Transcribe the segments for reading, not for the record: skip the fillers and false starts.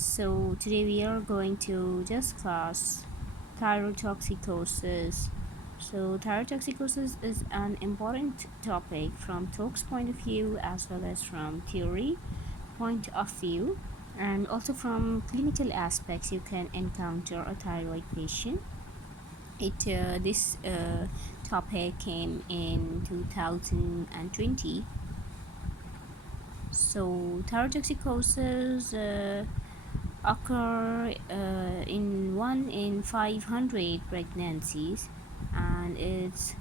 So today we are going to discuss thyrotoxicosis. So thyrotoxicosis is an important topic from talk's point of view as well as from theory point of view, and also from clinical aspects. You can encounter a thyroid patient. This topic came in 2020. So thyrotoxicosis occur in 1 in 500 pregnancies, and its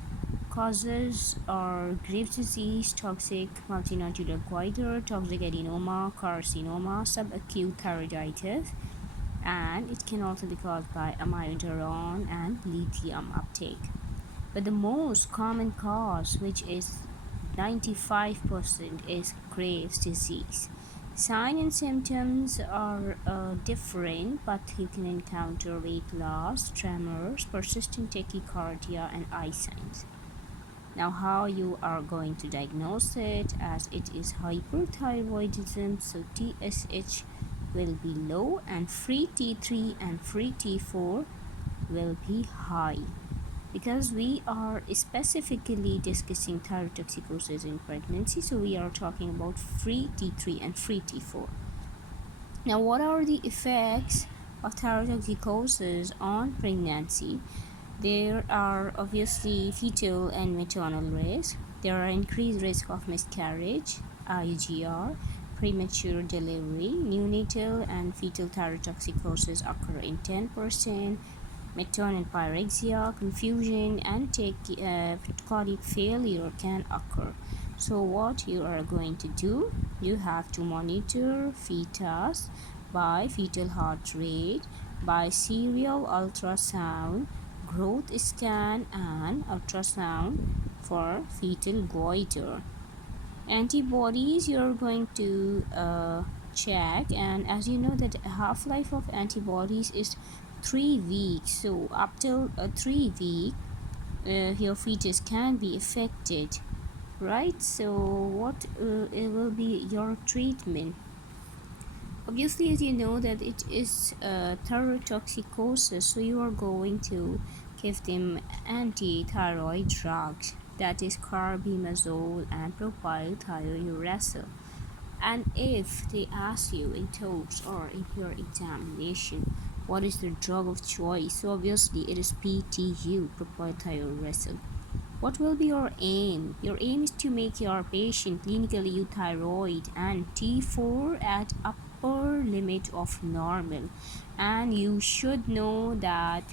causes are Graves' disease, toxic multinodular goiter, toxic adenoma, carcinoma, subacute thyroiditis, and it can also be caused by amiodarone and lithium uptake. But the most common cause, which is 95%, is Graves' disease. Signs and symptoms are different, but you can encounter weight loss, tremors, persistent tachycardia, and eye signs. Now, how you are going to diagnose it, as it is hyperthyroidism, so TSH will be low and free T3 and free T4 will be high. Because we are specifically discussing thyrotoxicosis in pregnancy, so we are talking about free T3 and free T4. Now, what are the effects of thyrotoxicosis on pregnancy? There are obviously fetal and maternal risk. There are increased risk of miscarriage, IUGR, premature delivery. Neonatal and fetal thyrotoxicosis occur in 10%. Maternal pyrexia, confusion, and cardiac failure can occur. So what you are going to do, you have to monitor fetus by fetal heart rate, by serial ultrasound, growth scan, and ultrasound for fetal goiter. Antibodies you're going to check, and as you know that half-life of antibodies is 3 weeks, so up till 3 weeks your fetus can be affected, right? So what it will be your treatment? Obviously, as you know that it is thyrotoxicosis, so you are going to give them anti-thyroid drugs, that is carbimazole and propylthiouracil. And if they ask you in talks or in your examination what is the drug of choice, so obviously it is PTU, propylthiouracil. What will be your aim? Your aim is to make your patient clinically euthyroid and T4 at upper limit of normal. And you should know that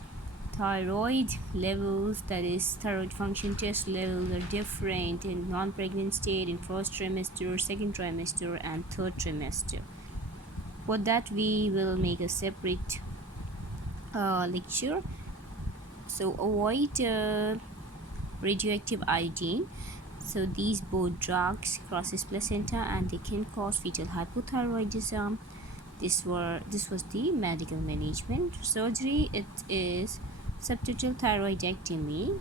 thyroid levels, that is thyroid function test levels, are different in non-pregnant state, in first trimester, second trimester, and third trimester. For that we will make a separate lecture. So avoid radioactive iodine. So these both drugs crosses placenta and they can cause fetal hypothyroidism. This was the medical management. Surgery, it is subtotal thyroidectomy,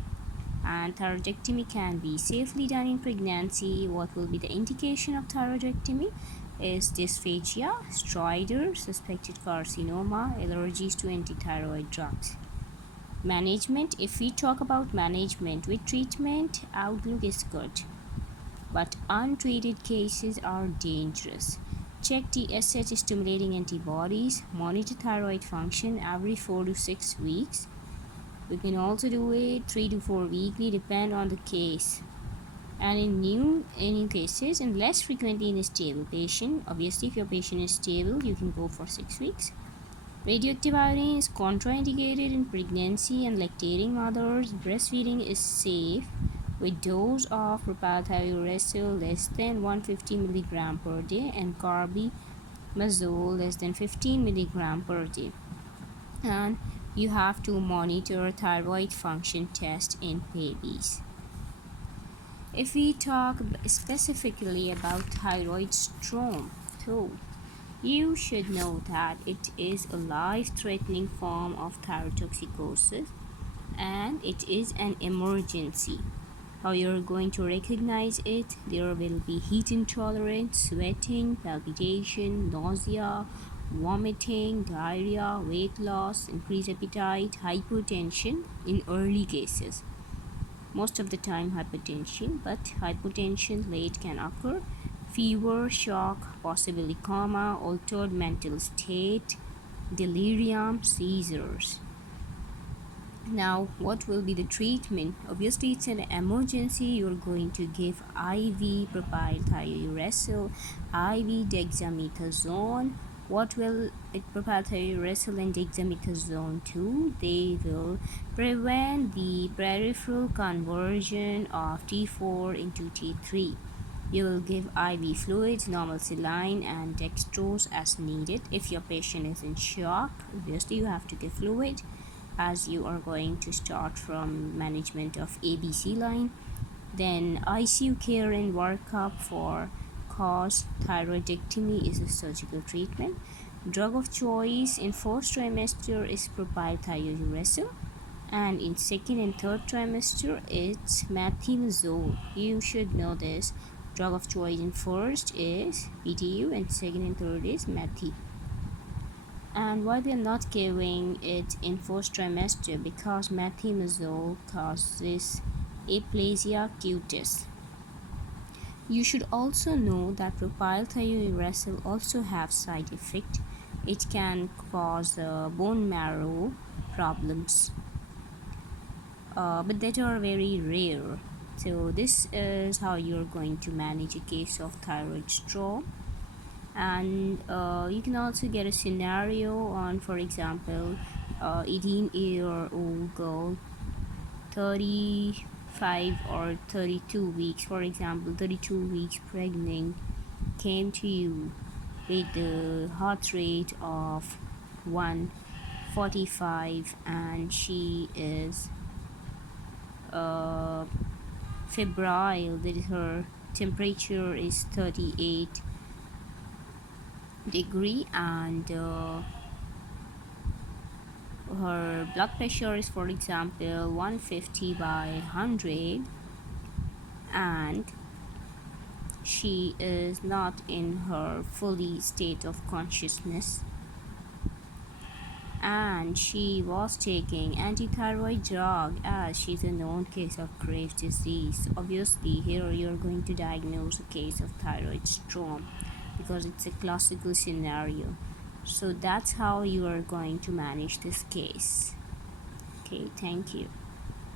and thyroidectomy can be safely done in pregnancy. What will be the indication of thyroidectomy is dysphagia, stridor, suspected carcinoma, allergies to antithyroid drugs. Management, if we talk about management with treatment, outlook is good, but untreated cases are dangerous. Check TSH stimulating antibodies, monitor thyroid function every 4 to 6 weeks. We can also do it 3 to 4 weekly, depend on the case. And in new cases, and less frequently in a stable patient, obviously if your patient is stable, you can go for 6 weeks. Radioactive iodine is contraindicated in pregnancy and lactating mothers. Breastfeeding is safe with dose of propylthiouracil less than 150 mg per day and carbimazole less than 15 mg per day. And you have to monitor thyroid function test in babies. If we talk specifically about thyroid storm, so you should know that it is a life-threatening form of thyrotoxicosis and it is an emergency. How you're going to recognize it? There will be heat intolerance, sweating, palpitation, nausea, vomiting, diarrhea, weight loss, increased appetite, hypotension in early cases. Most of the time hypertension, but hypotension late can occur. Fever, shock, possibly coma, altered mental state, delirium, seizures. Now, what will be the treatment? Obviously, it's an emergency. You're going to give IV propylthiouracil, IV dexamethasone. What will it propylthiouracil and dexamethasone do? They will prevent the peripheral conversion of T4 into T3. You will give IV fluids, normal saline, and dextrose as needed. If your patient is in shock, obviously you have to give fluid, as you are going to start from management of ABC line. Then ICU care and workup for cause thyroidectomy is a surgical treatment. Drug of choice in first trimester is propylthiouracil, and in second and third trimester it's methimazole. You should know this. Drug of choice in first is PTU, and second and third is methi. And why they're not giving it in first trimester? Because methimazole causes aplasia cutis. You should also know that propylthiouracil also have side effect. It can cause bone marrow problems, but that are very rare. So this is how you're going to manage a case of thyroid storm. And you can also get a scenario on, for example, 18-year-old girl, 35 or 32 weeks, for example 32 weeks pregnant, came to you with the heart rate of 145, and she is febrile, that is, her temperature is 38 degree, and her blood pressure is, for example, 150 by 100, and she is not in her fully state of consciousness, and she was taking anti-thyroid drug, as she's a known case of Graves' disease. Obviously here you're going to diagnose a case of thyroid storm because it's a classical scenario. So that's how you are going to manage this case. Okay, thank you.